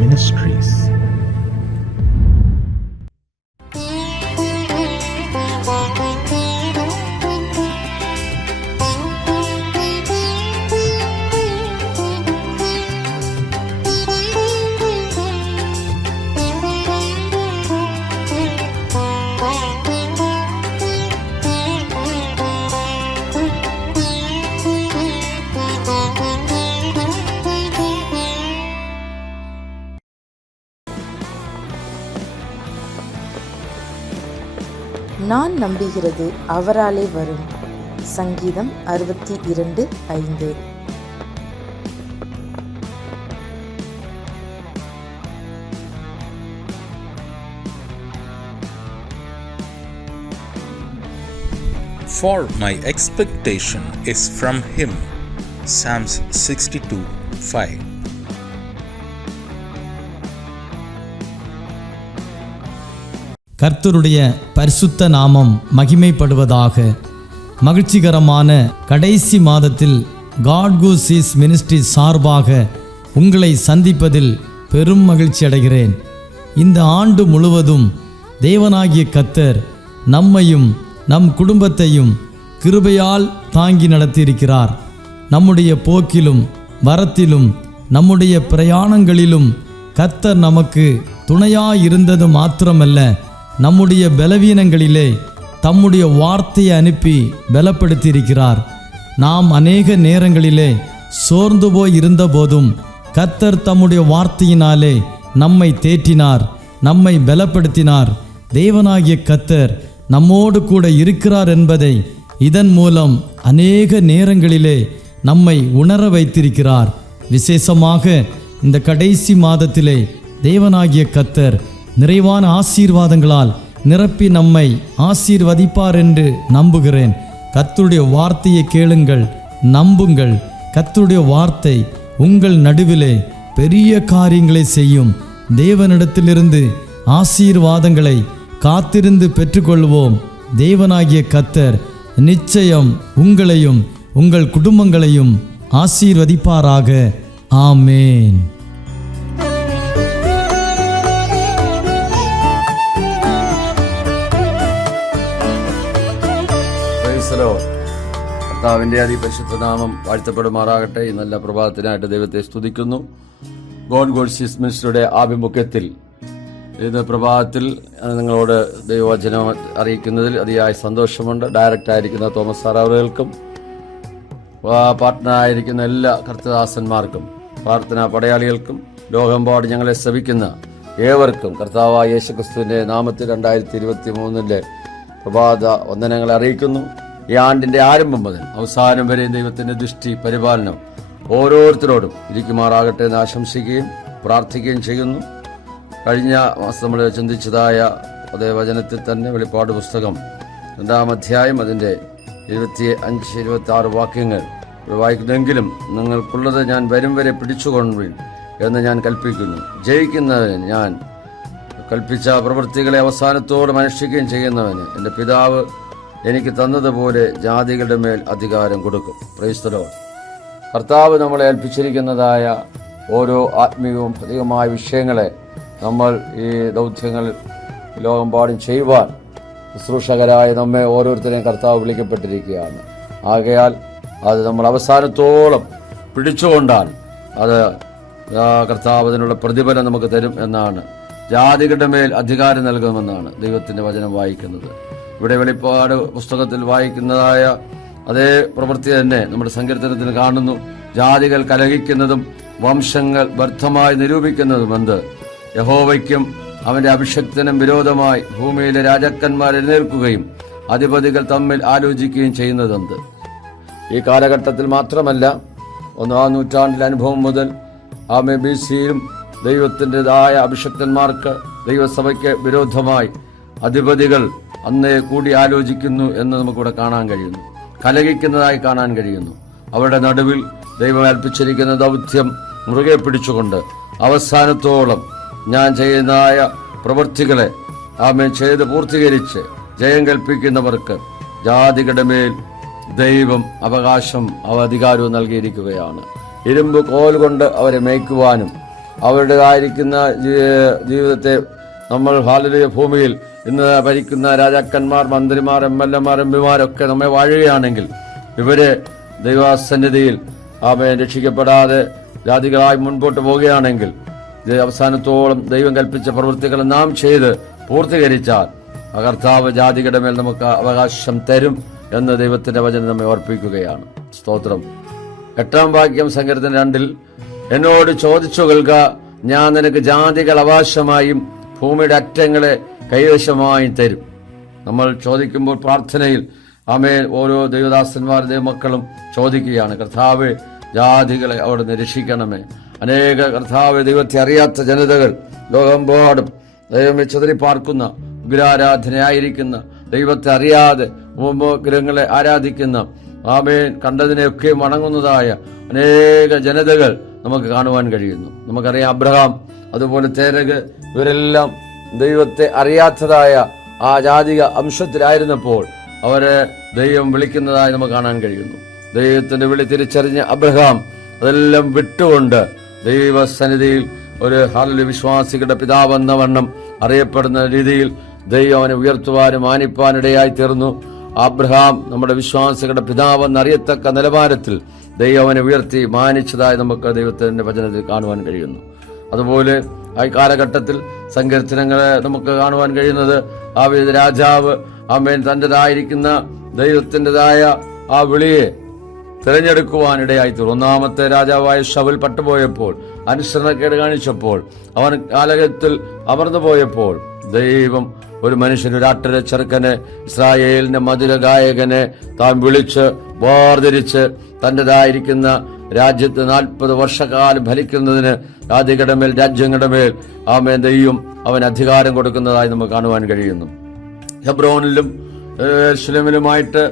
Ministries. நான் நம்புகிறது அவராலே வரும். சங்கீதம் 62:5. For my expectation is from him. Psalms 62:5. கர்த்தருடைய பரிசுத்த நாமம் மகிமைப்படுவதாக. மகிழ்ச்சிகரமான கடைசி மாதத்தில் காட் கூஸ் சீஸ் மினிஸ்ட்ரி சார்பாக உங்களை சந்திப்பதில் பெரும் மகிழ்ச்சி அடைகிறேன். இந்த ஆண்டு முழுவதும் தேவனாகிய கர்த்தர் நம்மையும் நம் குடும்பத்தையும் கிருபையால் தாங்கி நடத்தியிருக்கிறார். நம்முடைய போக்கிலும் வரத்திலும் நம்முடைய பிரயாணங்களிலும் கர்த்தர் நமக்கு துணையாயிருந்தது மாத்திரமல்ல, நம்முடைய பலவீனங்களிலே தம்முடைய வார்த்தையை அனுப்பி பலப்படுத்தியிருக்கிறார். நாம் அநேக நேரங்களிலே சோர்ந்து போய் இருந்த போதும் கர்த்தர் தம்முடைய வார்த்தையினாலே நம்மை தேற்றினார், நம்மை பலப்படுத்தினார். தேவனாகிய கர்த்தர் நம்மோடு கூட இருக்கிறார் என்பதை இதன் மூலம் அநேக நேரங்களிலே நம்மை உணர வைத்திருக்கிறார். விசேஷமாக இந்த கடைசி மாதத்திலே தேவனாகிய கர்த்தர் நிறைவான ஆசீர்வாதங்களால் நிரப்பி நம்மை ஆசீர்வதிப்பார் என்று நம்புகிறேன். கர்த்தருடைய வார்த்தையை கேளுங்கள், நம்புங்கள். கர்த்தருடைய வார்த்தை உங்கள் நடுவிலே பெரிய காரியங்களை செய்யும். தேவனிடத்திலிருந்து ஆசீர்வாதங்களை காத்திருந்து பெற்றுக்கொள்வோம். தேவனாகிய கர்த்தர் நிச்சயம் உங்களையும் உங்கள் குடும்பங்களையும் ஆசீர்வதிப்பாராக. ஆமேன். കർത്താവിൻ്റെ അതിപരിശുദ്ധ നാമം വാഴ്ത്തപ്പെടുമാറാകട്ടെ. ഈ നല്ല പ്രഭാതത്തിനായിട്ട് ദൈവത്തെ സ്തുതിക്കുന്നു. ഗോഡ് ഗോഡ്സ് മിനിസ്റ്ററുടെ ആഭിമുഖ്യത്തിൽ ഇത് പ്രഭാതത്തിൽ നിങ്ങളോട് ദൈവവചനം അറിയിക്കുന്നതിൽ അതിയായ സന്തോഷമുണ്ട്. ഡയറക്റ്റായിരിക്കുന്ന തോമസ് സാർ അവറുകൾക്കും പാർട്ട്ണറായിരിക്കുന്ന എല്ലാ കർത്തദാസന്മാർക്കും പ്രാർത്ഥനാ പടയാളികൾക്കും ലോകമെമ്പാടും ഞങ്ങളെ ശ്രവിക്കുന്ന ഏവർക്കും കർത്താവായ യേശുക്രിസ്തുവിൻ്റെ നാമത്തിൽ 2023 പ്രഭാത വന്ദനങ്ങളെ അറിയിക്കുന്നു. ഈ ആണ്ടിൻ്റെ ആരംഭം മുതൽ അവസാനം വരെ ദൈവത്തിൻ്റെ ദൃഷ്ടി പരിപാലനം ഓരോരുത്തരോടും ഇരിക്കുമാറാകട്ടെ എന്ന് ആശംസിക്കുകയും പ്രാർത്ഥിക്കുകയും ചെയ്യുന്നു. കഴിഞ്ഞ മാസം നമ്മൾ ചിന്തിച്ചതായ അതേ വചനത്തിൽ തന്നെ വെളിപ്പാട് പുസ്തകം 2-ാം അധ്യായം അതിൻ്റെ 25-26 വാക്യങ്ങൾ വായിക്കുന്നെങ്കിലും നിങ്ങൾക്കുള്ളത് ഞാൻ വരും വരെ പിടിച്ചുകൊള്ളുവിൻ എന്ന് ഞാൻ കൽപ്പിക്കുന്നു. ജയിക്കുന്നവന് ഞാൻ കൽപ്പിച്ച പ്രവൃത്തികളെ അവസാനത്തോടെ അനുഷ്ഠിക്കുകയും ചെയ്യുന്നവന് എൻ്റെ പിതാവ് എനിക്ക് തന്നതുപോലെ ജാതികളുടെ മേൽ അധികാരം കൊടുക്കും. Praise the Lord. കർത്താവ് നമ്മളെ ഏൽപ്പിച്ചിരിക്കുന്നതായ ഓരോ ആത്മീയവും ഭൗതികമായ വിഷയങ്ങളെ നമ്മൾ ഈ ദൗത്യങ്ങൾ ലോകമെമ്പാടും ചെയ്യുവാൻ ശുശ്രൂഷകരായ നമ്മെ ഓരോരുത്തരെയും കർത്താവ് വിളിക്കപ്പെട്ടിരിക്കുകയാണ്. ആകയാൽ അത് നമ്മൾ അവസാനത്തോളം പിടിച്ചുകൊണ്ടാൽ അത് കർത്താവ് അതിനുള്ള പ്രതിഫലം നമുക്ക് തരും എന്നാണ്. ജാതികളുടെ മേൽ അധികാരം നൽകുമെന്നാണ് ദൈവത്തിൻ്റെ വചനം വായിക്കുന്നത്. ഇവിടെ വെളിപ്പാട് പുസ്തകത്തിൽ വായിക്കുന്നതായ അതേ പ്രവൃത്തി തന്നെ നമ്മുടെ സങ്കീർത്തനത്തിൽ കാണുന്നു. ജാതികൾ കലഹിക്കുന്നതും വംശങ്ങൾ വ്യർത്ഥമായി നിരൂപിക്കുന്നതും എന്ത്? യഹോവയ്ക്കും അവന്റെ അഭിഷക്തനും വിരോധമായി ഭൂമിയിലെ രാജാക്കന്മാർ എഴുന്നേൽക്കുകയും അധിപതികൾ തമ്മിൽ ആലോചിക്കുകയും ചെയ്യുന്നതെന്ത്? ഈ കാലഘട്ടത്തിൽ മാത്രമല്ല, 1-ാം നൂറ്റാണ്ടിലെ അനുഭവം മുതൽ BC-യിലും ദൈവത്തിൻ്റെതായ അഭിഷക്തന്മാർക്ക് ദൈവസഭയ്ക്ക് വിരോധമായി അധിപതികൾ അന്നേ കൂടി ആലോചിക്കുന്നു എന്ന് നമുക്കിവിടെ കാണാൻ കഴിയുന്നു. കലഹിക്കുന്നതായി കാണാൻ കഴിയുന്നു. അവരുടെ നടുവിൽ ദൈവം ഏൽപ്പിച്ചിരിക്കുന്ന ദൗത്യം മുറുകെ പിടിച്ചുകൊണ്ട് അവസാനത്തോളം ഞാൻ ചെയ്യുന്നതായ പ്രവൃത്തികളെ ചെയ്ത് പൂർത്തീകരിച്ച് ജയം കൽപ്പിക്കുന്നവർക്ക് ജാതികളുടെ മേൽ ദൈവം അവകാശം അധികാരവും നൽകിയിരിക്കുകയാണ്. ഇരുമ്പ് കോൽ കൊണ്ട് അവരെ മേയ്ക്കുവാനും അവരുടേതായിരിക്കുന്ന ജീവിതത്തെ നമ്മൾ ഹല്ലേലൂയ ഭൂമിയിൽ ഇന്ന് ഭരിക്കുന്ന രാജാക്കന്മാർ, മന്ത്രിമാർ, MLA-മാർ, MP-മാരൊക്കെ നമ്മെ വാഴുകയാണെങ്കിൽ ഇവര് ദൈവസന്നിധിയിൽ രക്ഷിക്കപ്പെടാതെ ജാതികളായി മുൻപോട്ട് പോവുകയാണെങ്കിൽ അവസാനത്തോളം ദൈവം കൽപ്പിച്ച പ്രവൃത്തികൾ നാം ചെയ്ത് പൂർത്തീകരിച്ചാൽ കർത്താവ് ജാതികളുടെ മേൽ നമുക്ക് അവകാശം തരും എന്ന് ദൈവത്തിന്റെ വചനം നമ്മെ ഓർപ്പിക്കുകയാണ്. സ്തോത്രം. 8-ാം വാക്യം സങ്കീർത്തനം 2-ൽ, എന്നോട് ചോദിച്ചു കേൾക്ക, ഞാൻ നിനക്ക് ജാതികൾ അവകാശമായും ഭൂമിയുടെ അറ്റങ്ങളെ കൈവശമായും തരും. നമ്മൾ ചോദിക്കുമ്പോൾ പ്രാർത്ഥനയിൽ ആമേൻ ഓരോ ദൈവദാസന്മാർ ദൈവമക്കളും ചോദിക്കുകയാണ്, കർത്താവേ ജാതികളെ അവിടുന്ന് രക്ഷിക്കണമേ. അനേക കർത്താവ് ദൈവത്തെ അറിയാത്ത ജനതകൾ ലോകമെമ്പാടും ദൈവമേ ചിതറിപ്പാർക്കുന്ന, ഉഗ്രാരാധനയായിരിക്കുന്ന, ദൈവത്തെ അറിയാതെ ഉപഗ്രഹങ്ങളെ ആരാധിക്കുന്ന, ആമേൻ കണ്ടതിനെയൊക്കെ വണങ്ങുന്നതായ അനേക ജനതകൾ നമുക്ക് കാണുവാൻ കഴിയുന്നു. നമുക്കറിയാം അബ്രഹാം, അതുപോലെ തേരക്, ഇവരെല്ലാം ദൈവത്തെ അറിയാത്തതായ ആ ജാതിക അംശത്തിലായിരുന്നപ്പോൾ അവരെ ദൈവം വിളിക്കുന്നതായി നമുക്ക് കാണാൻ കഴിയുന്നു. ദൈവത്തിന്റെ വിളി തിരിച്ചറിഞ്ഞ അബ്രഹാം അതെല്ലാം വിട്ടുകൊണ്ട് ദൈവസന്നിധിയിൽ ഒരു ഹല്ലേലൂയ വിശ്വാസികളുടെ പിതാവെന്ന വണ്ണം അറിയപ്പെടുന്ന രീതിയിൽ ദൈവം അവനെ ഉയർത്തുവാനും മാനിപ്പാനിടയായി തീർന്നു. അബ്രഹാം നമ്മുടെ വിശ്വാസികളുടെ പിതാവെന്നറിയത്തക്ക നിലവാരത്തിൽ ദൈവം അവനെ ഉയർത്തി മാനിച്ചതായി നമുക്ക് ദൈവത്തിന്റെ വചനത്തിൽ കാണുവാൻ കഴിയുന്നു. അതുപോലെ ആ കാലഘട്ടത്തിൽ സങ്കീർത്തനങ്ങളെ നമുക്ക് കാണുവാൻ കഴിയുന്നത് രാജാവ് ആമേൻ തൻ്റെതായിരിക്കുന്ന ദൈവത്തിൻ്റെതായ ആ വിളിയെ തിരഞ്ഞെടുക്കുവാനിടയായി തീർന്നു. 1-ാമത്തെ രാജാവായ ശൗൽ പട്ടുപോയപ്പോൾ, അനുസരണക്കേട് കാണിച്ചപ്പോൾ, അവൻ കാലഘട്ടത്തിൽ അമർന്നു പോയപ്പോൾ ദൈവം ഒരു മനുഷ്യന്, ഒരു ആട്ടിട ചെറുക്കനെ, ഇസ്രായേലിന്റെ മധുര ഗായകനെ താൻ വിളിച്ച് വേർതിരിച്ച് തൻ്റെതായിരിക്കുന്ന രാജ്യത്ത് 40 വർഷക്കാലം ഭരിക്കുന്നതിന് രാജ്യങ്ങളുടെ മേൽ ആമേൻ ദൈവം അവൻ അധികാരം കൊടുക്കുന്നതായി നമുക്ക് കാണുവാൻ കഴിയുന്നു. ഹെബ്രോനിലും യെരൂശലേമിലുമായിട്ട്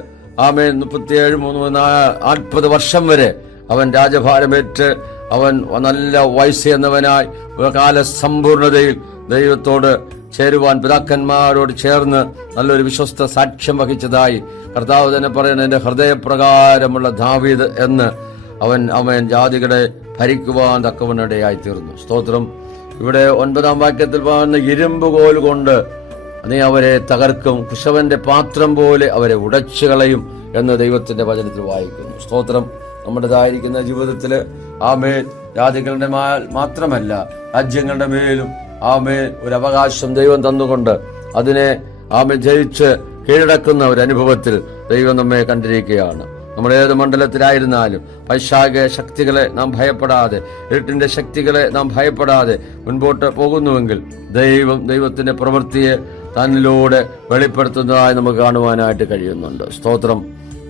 ആമേൻ 37-40 വർഷം വരെ അവൻ രാജഭാരമേറ്റ് അവൻ നല്ല വയസ്സ് എന്നവനായി കാല സമ്പൂർണതയിൽ ദൈവത്തോട് ചേരുവാൻ പിതാക്കന്മാരോട് ചേർന്ന് നല്ലൊരു വിശ്വസ്ത സാക്ഷ്യം വഹിച്ചതായി കർത്താവ് തന്നെ പറയുന്നത്, എന്റെ ഹൃദയപ്രകാരമുള്ള ദാവീദ് എന്ന് അവൻ ജാതികളെ ഭരിക്കുവാൻ തക്കവനിടയായി തീർന്നു. സ്തോത്രം. ഇവിടെ 9-ാം വാക്യത്തിൽ പറയുന്ന, ഇരുമ്പ് കോൽ കൊണ്ട് നീ അവരെ തകർക്കും, കുശവന്റെ പാത്രം പോലെ അവരെ ഉടച്ചു കളയും എന്ന് ദൈവത്തിന്റെ വചനത്തിൽ വായിക്കുന്നു. സ്തോത്രം. നമ്മുടേതായിരിക്കുന്ന ജീവിതത്തില് ആമേൻ ജാതികളുടെ മാത്രമല്ല രാജ്യങ്ങളുടെ മേലും ആമേൻ ഒരു അവകാശം ദൈവം തന്നുകൊണ്ട് അതിനെ ആമേൻ ജയിച്ച് കീഴടക്കുന്ന ഒരു അനുഭവത്തിൽ ദൈവം നമ്മെ കണ്ടിരിക്കുകയാണ്. നമ്മൾ ഏത് മണ്ഡലത്തിലായിരുന്നാലും പൈശാചിക ശക്തികളെ നാം ഭയപ്പെടാതെ, ഇരുട്ടിന്റെ ശക്തികളെ നാം ഭയപ്പെടാതെ മുൻപോട്ട് പോകുന്നുവെങ്കിൽ ദൈവത്തിന്റെ പ്രവൃത്തിയെ തന്നിലൂടെ വെളിപ്പെടുത്തുന്നതായി നമുക്ക് കാണുവാനായിട്ട് കഴിയുന്നുണ്ട്. സ്തോത്രം.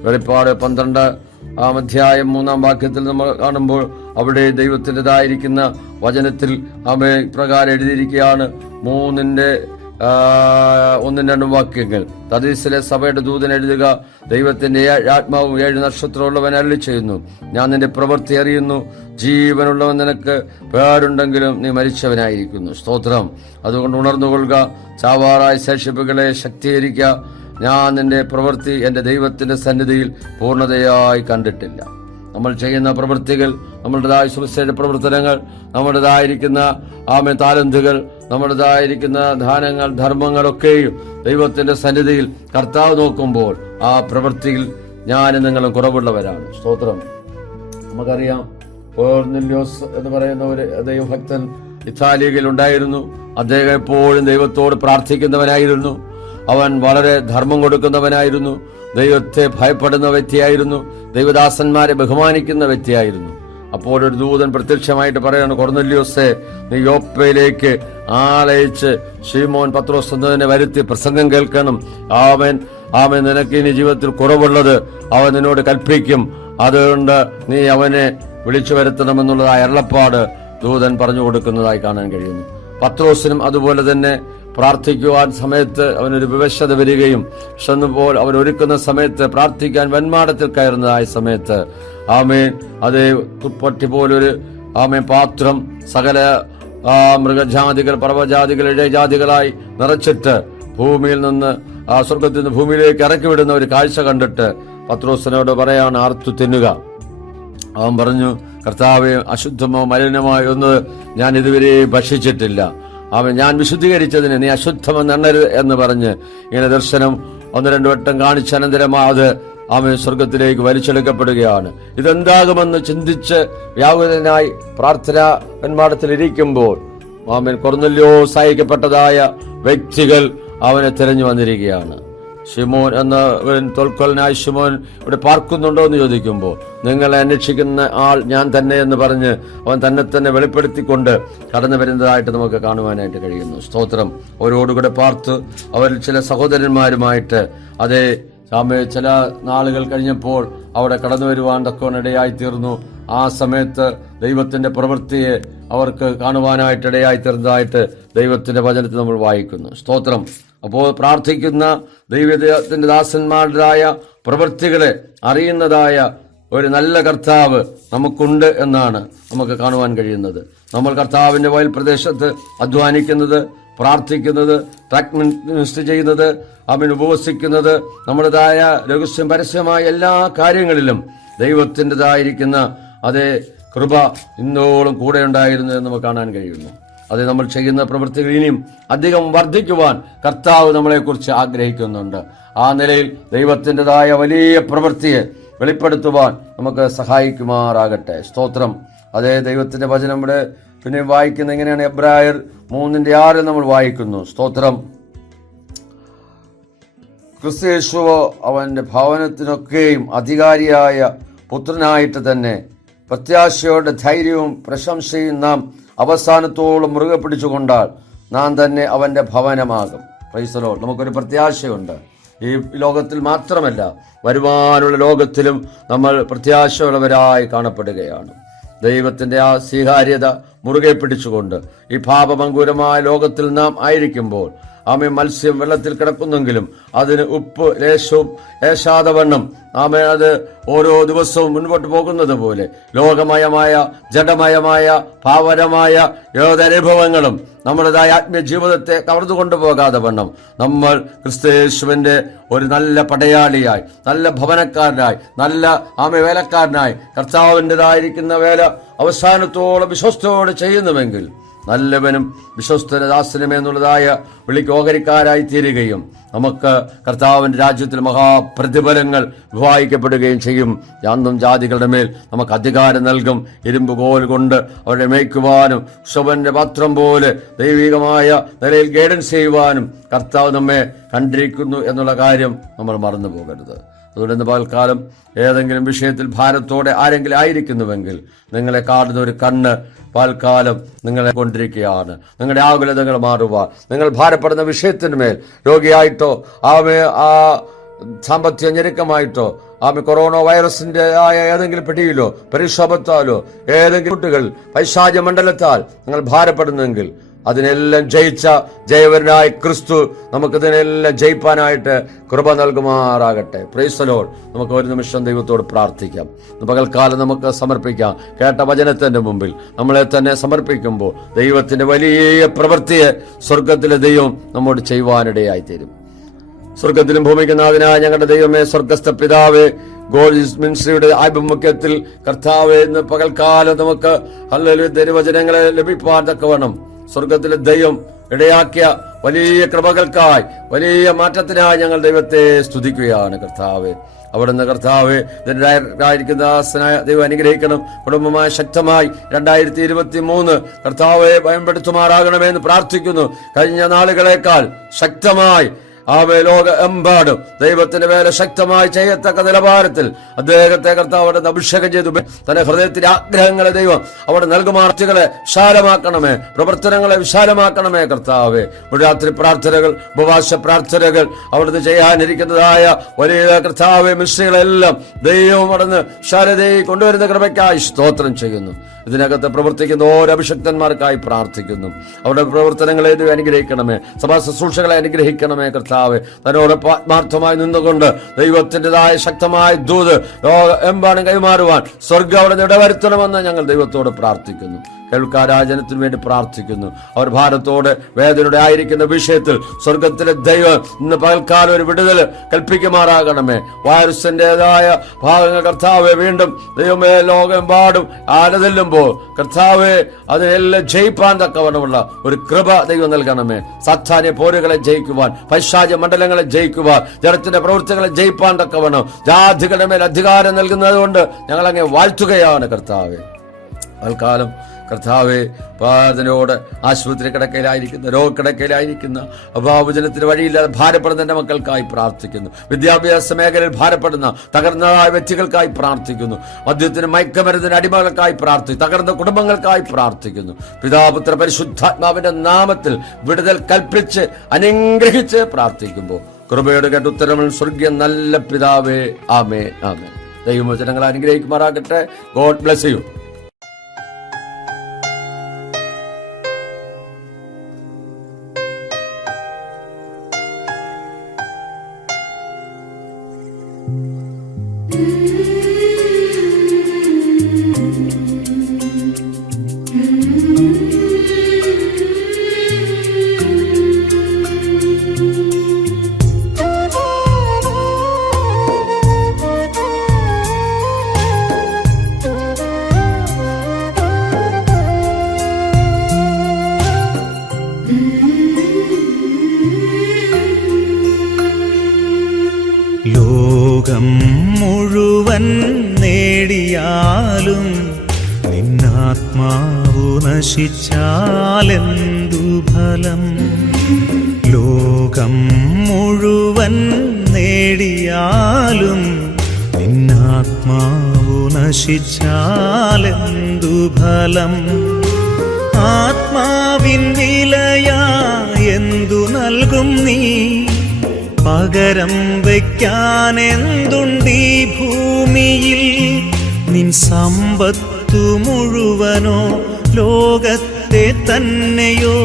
വെളിപ്പാട് 12-ാം അധ്യായം 3-ാം വാക്യത്തിൽ നമ്മൾ കാണുമ്പോൾ അവിടെ ദൈവത്തിൻ്റെതായിരിക്കുന്ന വചനത്തിൽ ആമേൻ പ്രകാരം എഴുതിയിരിക്കുകയാണ്, 1-2 വാക്യങ്ങൾ. തദീസിലെ സഭയുടെ ദൂതൻ എഴുതുക, ദൈവത്തിന്റെ ആത്മാവും 7 നക്ഷത്രമുള്ളവൻ അരുളി ചെയ്യുന്നു, ഞാൻ നിന്റെ പ്രവൃത്തി അറിയുന്നു, ജീവനുള്ളവൻ നിനക്ക് പേരുണ്ടെങ്കിലും നീ മരിച്ചവനായിരിക്കുന്നു. സ്തോത്രം. അതുകൊണ്ട് ഉണർന്നുകൊള്ളുക, ചാവാറായ ശേഷിപ്പുകളെ ശക്തീകരിക്കുക. ഞാൻ നിന്റെ പ്രവൃത്തി എന്റെ ദൈവത്തിന്റെ സന്നിധിയിൽ പൂർണ്ണതയായി കണ്ടിട്ടില്ല. നമ്മൾ ചെയ്യുന്ന പ്രവൃത്തികൾ, നമ്മുടേതായ സുവിശേഷ പ്രവർത്തനങ്ങൾ, നമ്മുടേതായിരിക്കുന്ന ആമേൻ താലന്തുകൾ, നമ്മുടേതായിരിക്കുന്ന ദാനങ്ങൾ, ധർമ്മങ്ങളൊക്കെയും ദൈവത്തിന്റെ സന്നിധിയിൽ കർത്താവ് നോക്കുമ്പോൾ ആ പ്രവൃത്തിയിൽ ഞാനും നിങ്ങളും കുറവുള്ളവരാണ്. സ്തോത്രം. നമുക്കറിയാം, കൊർന്നേല്യോസ് എന്ന് പറയുന്ന ഒരു ദൈവഭക്തൻ ഇറ്റാലിയയിൽ ഉണ്ടായിരുന്നു. അദ്ദേഹം എപ്പോഴും ദൈവത്തോട് പ്രാർത്ഥിക്കുന്നവനായിരുന്നു. അവൻ വളരെ ധർമ്മം കൊടുക്കുന്നവനായിരുന്നു. ദൈവത്തെ ഭയപ്പെടുന്ന വ്യക്തിയായിരുന്നു. ദൈവദാസന്മാരെ ബഹുമാനിക്കുന്ന വ്യക്തിയായിരുന്നു. അപ്പോൾ ഒരു ദൂതൻ പ്രത്യക്ഷമായിട്ട് പറയാണ്, കൊർന്നേല്യോസേ, നീ യോപ്പയിലേക്ക് ആളയച്ച് ശീമോൻ പത്രോസ് എന്നതിനെ വരുത്തി പ്രസംഗം കേൾക്കണം. അവൻ നിനക്ക് ഇനി ജീവിതത്തിൽ കുറവുള്ളത് അവൻ നിന്നോട് കൽപ്പിക്കും. അതുകൊണ്ട് നീ അവനെ വിളിച്ചു വരുത്തണമെന്നുള്ളതായ അരുളപ്പാട് ദൂതൻ പറഞ്ഞു കൊടുക്കുന്നതായി കാണാൻ കഴിയുന്നു. പത്രോസിനും അതുപോലെ തന്നെ പ്രാർത്ഥിക്കുവാൻ സമയത്ത് അവനൊരു വിവശത വരികയും ക്ഷണപ്പോൾ അവൻ ഒരുക്കുന്ന സമയത്ത് പ്രാർത്ഥിക്കാൻ വന്മാടത്തിൽ കയറുന്നതായ സമയത്ത് ആമേൻ അതേ തുപ്പട്ടി പോലൊരു ആമേൻ പാത്രം സകല മൃഗജാതികൾ, പർവ്വജാതികൾ, ഇഴജാതികളായി നിറച്ചിട്ട് ഭൂമിയിൽ നിന്ന് സ്വർഗത്തിൽ നിന്ന് ഭൂമിയിലേക്ക് ഇറക്കി വിടുന്ന ഒരു കാഴ്ച കണ്ടിട്ട് പത്രോസിനോട് പറയാണ്, അറുത്തു തിന്നുക. അവൻ പറഞ്ഞു, കർത്താവെ, അശുദ്ധമോ മലിനമായോ ഒന്നും ഞാൻ ഇതുവരെ ഭക്ഷിച്ചിട്ടില്ല. ഞാൻ വിശുദ്ധീകരിച്ചതിന് നീ അശുദ്ധമെന്നെണ്ണരുത് എന്ന് പറഞ്ഞ് ഇങ്ങനെ ദർശനം 1-2 വട്ടം കാണിച്ച അനന്തരം അത് സ്വർഗത്തിലേക്ക് വലിച്ചെടുക്കപ്പെടുകയാണ്. ഇതെന്താകുമെന്ന് ചിന്തിച്ച് വ്യാകുലനായി പ്രാർത്ഥനാ പെൺമാടത്തിലിരിക്കുമ്പോൾ കൊർന്നല്യോസ് അയക്കപ്പെട്ടതായ വ്യക്തികൾ അവനെ തിരഞ്ഞു വന്നിരിക്കുകയാണ്. ശിമോൻ എന്നവൻ തോൽക്കൊലനായ ശിമോൻ ഇവിടെ പാർക്കുന്നുണ്ടോ എന്ന് ചോദിക്കുമ്പോൾ, നിങ്ങളെ അന്വേഷിക്കുന്ന ആൾ ഞാൻ തന്നെ എന്ന് പറഞ്ഞ് അവൻ തന്നെ വെളിപ്പെടുത്തിക്കൊണ്ട് കടന്നു വരുന്നതായിട്ട് നമുക്ക് കാണുവാനായിട്ട് കഴിയുന്നു. സ്തോത്രം. അവരോടുകൂടെ പാർത്ത് അവരിൽ ചില സഹോദരന്മാരുമായിട്ട് ചില നാളുകൾ കഴിഞ്ഞപ്പോൾ അവിടെ കടന്നു വരുവാൻ തക്കവനിടയായി തീർന്നു. ആ സമയത്ത് ദൈവത്തിന്റെ പ്രവൃത്തിയെ അവർക്ക് കാണുവാനായിട്ട് ഇടയായി തീർന്നതായിട്ട് ദൈവത്തിന്റെ വചനത്തിൽ നമ്മൾ വായിക്കുന്നു. സ്തോത്രം. അപ്പോൾ പ്രാർത്ഥിക്കുന്ന ദൈവത്തിന്റെ ദാസന്മാരുടേതായ പ്രവൃത്തികളെ അറിയുന്നതായ ഒരു നല്ല കർത്താവ് നമുക്കുണ്ട് എന്നാണ് നമുക്ക് കാണുവാൻ കഴിയുന്നത്. നമ്മൾ കർത്താവിന്റെ വയൽ പ്രദേശത്ത് അധ്വാനിക്കുന്നത്, പ്രാർത്ഥിക്കുന്നത്, ട്രാക്ക് മിനിസ്റ്റർ ചെയ്യുന്നത്, അവൻ ഉപവസിക്കുന്നത്, നമ്മുടേതായ രഹസ്യം പരസ്യമായ എല്ലാ കാര്യങ്ങളിലും ദൈവത്തിൻ്റെതായിരിക്കുന്ന അതേ കൃപ ഇന്നോളം കൂടെ ഉണ്ടായിരുന്നു എന്ന് നമുക്ക് കാണാൻ കഴിയുന്നു. അത് നമ്മൾ ചെയ്യുന്ന പ്രവൃത്തികൾ ഇനിയും അധികം വർദ്ധിക്കുവാൻ കർത്താവ് നമ്മളെക്കുറിച്ച് ആഗ്രഹിക്കുന്നുണ്ട്. ആ നിലയിൽ ദൈവത്തിൻ്റെതായ വലിയ പ്രവൃത്തിയെ വെളിപ്പെടുത്തുവാൻ നമുക്ക് സഹായിക്കുമാറാകട്ടെ. സ്തോത്രം. അതേ ദൈവത്തിന്റെ വചനം ഇവിടെ പിന്നെ വായിക്കുന്ന എങ്ങനെയാണ്? എബ്രായർ 3:6 നമ്മൾ വായിക്കുന്നു. സ്തോത്രം. ക്രിസ്തുയേശുവോ അവന്റെ ഭവനത്തിനൊക്കെയും അധികാരിയായ പുത്രനായിട്ട് തന്നെ പ്രത്യാശയോടെ ധൈര്യവും പ്രശംസയും നാം അവസാനത്തോളം മുറുകെ പിടിച്ചുകൊണ്ടാൽ നാം തന്നെ അവന്റെ ഭവനമാകും. Praise the Lord. നമുക്കൊരു പ്രത്യാശയുണ്ട്. ഈ ലോകത്തിൽ മാത്രമല്ല, വരുവാനുള്ള ലോകത്തിലും നമ്മൾ പ്രത്യാശയുള്ളവരായി കാണപ്പെടുകയാണ്. ദൈവത്തിന്റെ ആ സ്വീകാര്യത മുറുകെ പിടിച്ചുകൊണ്ട് ഈ പാപമങ്കൂരമായ ലോകത്തിൽ നാം ആയിരിക്കുമ്പോൾ മത്സ്യം വെള്ളത്തിൽ കിടക്കുന്നെങ്കിലും അതിന് ഉപ്പ് ലേശവും ഏശാതവണ്ണം അത് ഓരോ ദിവസവും മുൻപോട്ട് പോകുന്നത് പോലെ ലോകമയമായ ജഡമയമായ പാവനമായ ഏതനുഭവങ്ങളും നമ്മുടേതായ ആത്മീയ ജീവിതത്തെ കവർന്നു കൊണ്ടുപോകാതെ വണ്ണം നമ്മൾ ക്രിസ്തുയേശുവിന്റെ ഒരു നല്ല പടയാളിയായി, നല്ല ഭവനക്കാരനായി, നല്ല വേലക്കാരനായി കർത്താവിൻ്റെതായിരിക്കുന്ന വേല അവസാനത്തോളം വിശ്വസ്തയോടെ ചെയ്യുന്നുവെങ്കിൽ നല്ലവനും വിശ്വസ്തദാസനുമെന്നുള്ളതായ വിളിക്ക് ഓഹരിക്കാരായി തീരുകയും നമുക്ക് കർത്താവിന്റെ രാജ്യത്തിൽ മഹാപ്രതിഫലങ്ങൾ വിവാഹിക്കപ്പെടുകയും ചെയ്യും. ജാന്തം ജാതികളുടെ മേൽ നമുക്ക് അധികാരം നൽകും. ഇരുമ്പ് കോൽ കൊണ്ട് അവരെ മേയ്ക്കുവാനും ശവന്റെ പാത്രം പോലെ ദൈവികമായ നിലയിൽ ഗൈഡൻസ് ചെയ്യുവാനും കർത്താവ് നമ്മെ കണ്ടിരിക്കുന്നു എന്നുള്ള കാര്യം നമ്മൾ മറന്നു പോകരുത്. അതുകൊണ്ട് ഇന്ന് പകൽക്കാലം ഏതെങ്കിലും വിഷയത്തിൽ ഭാരത്തോടെ ആരെങ്കിലും ആയിരിക്കുന്നുവെങ്കിൽ നിങ്ങളെ കാണുന്ന ഒരു കണ്ണ് പകൽക്കാലം നിങ്ങളെ കൊണ്ടിരിക്കുകയാണ്. നിങ്ങളുടെ ആകുലതകൾ മാറുവാൻ, നിങ്ങൾ ഭാരപ്പെടുന്ന വിഷയത്തിന് മേൽ രോഗിയായിട്ടോ ആ സാമ്പത്തിക ഞെരുക്കമായിട്ടോ കൊറോണ വൈറസിന്റെ ആയ ഏതെങ്കിലും പിടിയിലോ പരിക്ഷോഭത്താലോ ഏതെങ്കിലും കുട്ടികൾ പൈശാച മണ്ഡലത്താൽ നിങ്ങൾ ഭാരപ്പെടുന്നെങ്കിൽ അതിനെല്ലാം ജയിച്ച ജയവരനായ ക്രിസ്തു നമുക്കിതിനെല്ലാം ജയിപ്പാനായിട്ട് കൃപ നൽകുമാറാകട്ടെ. Praise the Lord. നമുക്ക് ഒരു നിമിഷം ദൈവത്തോട് പ്രാർത്ഥിക്കാം. പകൽക്കാലം നമുക്ക് സമർപ്പിക്കാം. കേട്ട വചനത്തിന്റെ മുമ്പിൽ നമ്മളെ തന്നെ സമർപ്പിക്കുമ്പോൾ ദൈവത്തിന്റെ വലിയ പ്രവൃത്തിയെ സ്വർഗത്തിലെ ദൈവം നമ്മോട് ചെയ്യുവാനിടയായിത്തീരും. സ്വർഗത്തിലും ഭൂമിക്കുന്നാഥനായ ഞങ്ങളുടെ ദൈവമേ, സ്വർഗസ്ഥ പിതാവേ, ഗോൾഡ് മിനിസ്ട്രിയുടെ ആഭിമുഖ്യത്തിൽ കർത്താവേ, ഇന്ന് പകൽക്കാലം നമുക്ക് ഹല്ലേലൂയ ദൈവവചനങ്ങളെ ലഭിപ്പാൻ തക്കവണ്ണം സ്വർഗത്തിലെ ദൈവം ഇടയാക്കിയ വലിയ കൃപകൾക്കായി, വലിയ മാറ്റത്തിനായി ഞങ്ങൾ ദൈവത്തെ സ്തുതിക്കുകയാണ്. കർത്താവേ, അവിടുന്ന് കർത്താവേ ഇതിനായിരിക്കുന്ന ദൈവം അനുഗ്രഹിക്കണം. കുടുംബമായി ശക്തമായി 2023 കർത്താവെ ഭയപ്പെടുത്തുമാറാകണമെന്ന് പ്രാർത്ഥിക്കുന്നു. കഴിഞ്ഞ നാളുകളേക്കാൾ ശക്തമായി ലോക എമ്പാടും ദൈവത്തിന്റെ വേല ശക്തമായി ചെയ്യത്തക്ക നിലവാരത്തിൽ അദ്ദേഹത്തെ കർത്താവ് അഭിഷേകം ചെയ്തു. തന്റെ ഹൃദയത്തിന്റെ ആഗ്രഹങ്ങളെ ദൈവം അവിടെ നൽകുമാർത്തികളെ വിശാലമാക്കണമേ, പ്രവർത്തനങ്ങളെ വിശാലമാക്കണമേ. കർത്താവെ, രാത്രി പ്രാർത്ഥനകൾ, ഉപവാസ പ്രാർത്ഥനകൾ, അവിടുന്ന് ചെയ്യാനിരിക്കുന്നതായ വലിയ കർത്താവെ മിശ്രികളെല്ലാം ദൈവം അവിടുന്ന് വിശാലതയെ കൊണ്ടുവരുന്ന കൃപയ്ക്കായി സ്തോത്രം ചെയ്യുന്നു. ഇതിനകത്ത് പ്രവർത്തിക്കുന്ന ഓരോ അഭിഷക്തന്മാർക്കായി പ്രാർത്ഥിക്കുന്നു. അവരുടെ പ്രവർത്തനങ്ങളെ അനുഗ്രഹിക്കണമേ, സഭാ ശുശ്രൂഷകളെ അനുഗ്രഹിക്കണമേ. കർത്താവെ, തന്നോട് ആത്മാർത്ഥമായി നിന്നുകൊണ്ട് ദൈവത്തിൻ്റെതായ ശക്തമായ ദൂത് ലോകം എമ്പാടും കൈമാറുവാൻ സ്വർഗ്ഗം അവിടെ ഇടവരുത്തണമെന്ന് ഞങ്ങൾ ദൈവത്തോട് പ്രാർത്ഥിക്കുന്നു. കേൾക്കാരാജനത്തിനു വേണ്ടി പ്രാർത്ഥിക്കുന്നു. അവർ ഭാരത്തോടെ വേദനയുടെ ആയിരിക്കുന്ന വിഷയത്തിൽ സ്വർഗത്തിലെ ദൈവം ഇന്ന് പകൽക്കാലം ഒരു വിടുതൽ കൽപ്പിക്കുമാറാകണമേ. വൈറസിൻ്റെതായ ഭാഗങ്ങൾ കർത്താവെ വീണ്ടും ദൈവമേ ലോകമെമ്പാടും ആലതെല്ലുമ്പോൾ കർത്താവെ അതിനെല്ലാം ജയിപ്പാൻ തക്കവണ്ണമുള്ള ഒരു കൃപ ദൈവം നൽകണമേ. സാത്താന്യ പോരുകളെ ജയിക്കുവാൻ, പൈശാചിക മണ്ഡലങ്ങളെ ജയിക്കുവാൻ, ജഡത്തിന്റെ പ്രവൃത്തികളെ ജയിപ്പാൻ തക്കവണ്ണം ജാതികളുടെ മേൽ അധികാരം നൽകുന്നത് കൊണ്ട് ഞങ്ങൾ അങ്ങ് വാഴ്ത്തുകയാണ് കർത്താവെ. തൽക്കാലം കർത്താവെ പാതനോട് ആശുപത്രി കിടക്കയിലായിരിക്കുന്ന, രോഗക്കിടക്കയിലായിരിക്കുന്ന, അഭാവജനത്തിന് വഴിയില്ലാതെ ഭാരപ്പെടുന്ന എൻ്റെ മക്കൾക്കായി പ്രാർത്ഥിക്കുന്നു. വിദ്യാഭ്യാസ മേഖലയിൽ ഭാരപ്പെടുന്ന തകർന്നതായ വ്യക്തികൾക്കായി പ്രാർത്ഥിക്കുന്നു. മദ്യത്തിന്, മയക്കമരുന്നിന് അടിമകൾക്കായി പ്രാർത്ഥിക്കുന്നു. തകർന്ന കുടുംബങ്ങൾക്കായി പ്രാർത്ഥിക്കുന്നു. പിതാപുത്ര പരിശുദ്ധാത്മാവിന്റെ നാമത്തിൽ വിടുതൽ കൽപ്പിച്ച് അനുഗ്രഹിച്ച് പ്രാർത്ഥിക്കുമ്പോൾ കൃപയുടെ കേട്ട് ഉത്തരങ്ങൾ സ്വർഗീയ നല്ല പിതാവേ, ആമേൻ, ആമേൻ. ദൈവവചനങ്ങൾ അനുഗ്രഹിക്കുമാറാകട്ടെ. God bless you. ലോകം മുഴുവൻ നേടിയാലും നിന്നാത്മാവു നശിച്ചാലെന്തു ഫലം? ലോകം മുഴുവൻ നേടിയാലും നിന്നാത്മാവു നശിച്ചാലെന്തു ഫലം? ആത്മാവിൻ വിലയാ എന്തു നൽകും നീ? പകരം വയ്ക്കാനെന്തുണ്ടീ ഭൂമിയിൽ? നിൻ സമ്പത്തു മുഴുവനോ ലോകത്തെ തന്നെയോ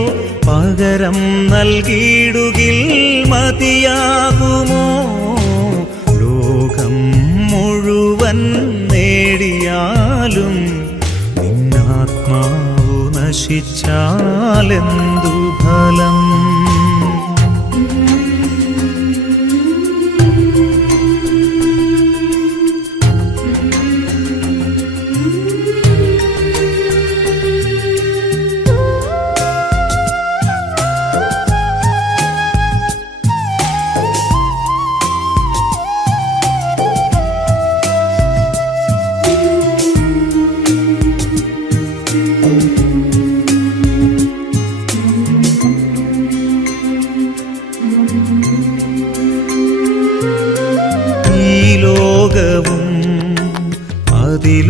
പകരം നൽകിയിടുകിൽ മതിയാകുമോ? ലോകം മുഴുവൻ നേടിയാലും നിന്നാത്മാവു നശിച്ചാലെന്തു ഫലം?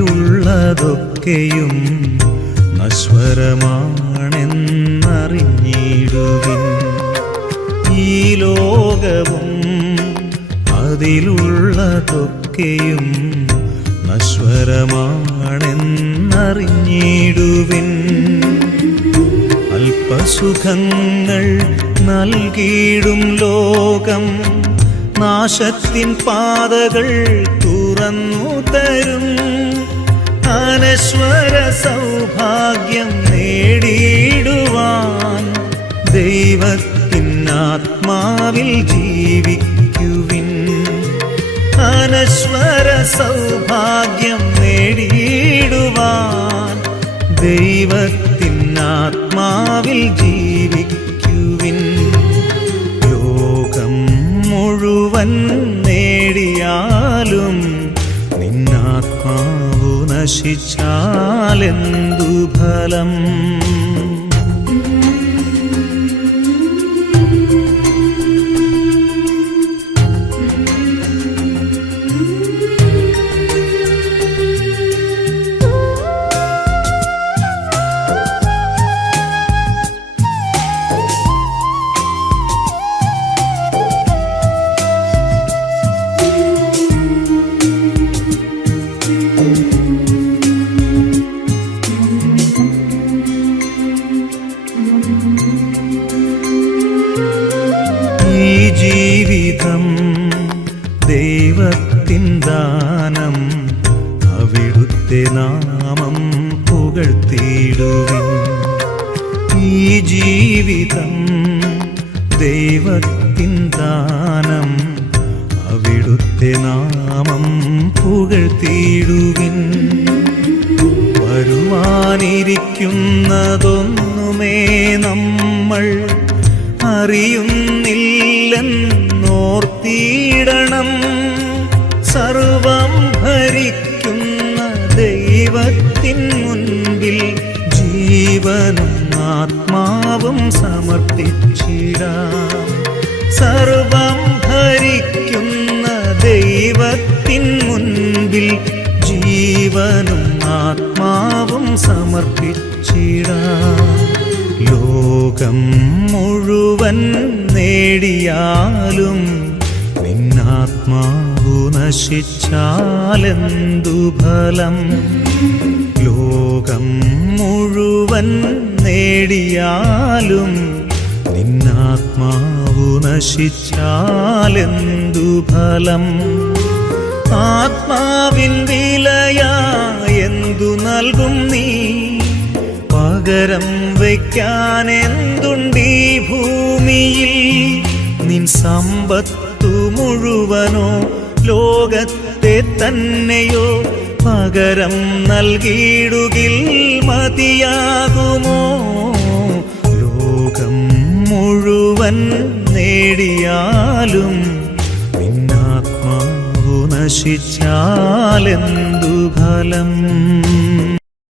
അതിലുള്ളതൊക്കെയും നശ്വരമാണെന്നറിഞ്ഞിടുവിൻ. ഈ ലോകവും അതിലുള്ളതൊക്കെയും നശ്വരമാണെന്നറിഞ്ഞിടുവിൻ. അല്പസുഖങ്ങൾ നൽകിയിടും ലോകം നാശത്തിൻ പാതകൾ തുറന്നു തരും. അനശ്വര സൗഭാഗ്യം നേടിയിടുവാൻ ദൈവത്തിനാത്മാവിൽ ജീവിക്കുവിൻ. അനശ്വര സൗഭാഗ്യം നേടിയിടുവാൻ ദൈവത്തിനാത്മാവിൽ ജീവിക്കുവിൻ. ലോകം മുഴുവൻ നേടിയാലും നിന്നാത്മാവു നശിച്ചാലെന്തു ഫലം? ജീവിതം ദൈവത്തിൻ ദാനം, അവിടുത്തെ നാമം പുകഴ്ത്തിയിടുവിൻ. പുകഴ്ത്തിയിടുവിൻ. ഈ ജീവിതം ദൈവത്തിൻ ദാനം, അവിടുത്തെ നാമം പുകഴ്ത്തിയിടുവിൻ. വരുവാനിരിക്കുന്നതൊന്നുമേ നമ്മൾ അറിയുന്നില്ലെന്നോർത്തിയിടണം. സർവം ഭരിക്കുന്ന ദൈവത്തിൻ മുൻപിൽ ജീവനും ആത്മാവും സമർപ്പിച്ചിടാം. സർവം ഭരിക്കുന്ന ദൈവത്തിൻ മുൻപിൽ ജീവനും ആത്മാവും സമർപ്പിച്ചിടാം. ലോകം മുഴുവൻ നേടിയാലും നിന്നാത്മാവു നശിച്ചാലെന്തു ഫലം? ലോകം മുഴുവൻ നേടിയാലും നിന്നാത്മാവു നശിച്ചാലെന്തു ഫലം? ആത്മാവിൻ വിലയായെന്തു നൽകും നീ? പകരം വയ്ക്കാൻ എന്തുണ്ടീ ഭൂമിയിൽ? നിൻ സമ്പത്തു മുഴുവനോ ലോകത്തെ തന്നെയോ പകരം നൽകിയിടുകിൽ മതിയാകുമോ? ലോകം മുഴുവൻ നേടിയാലും നിന്നാത്മാവു നശിച്ചാലെന്തു ഫലം?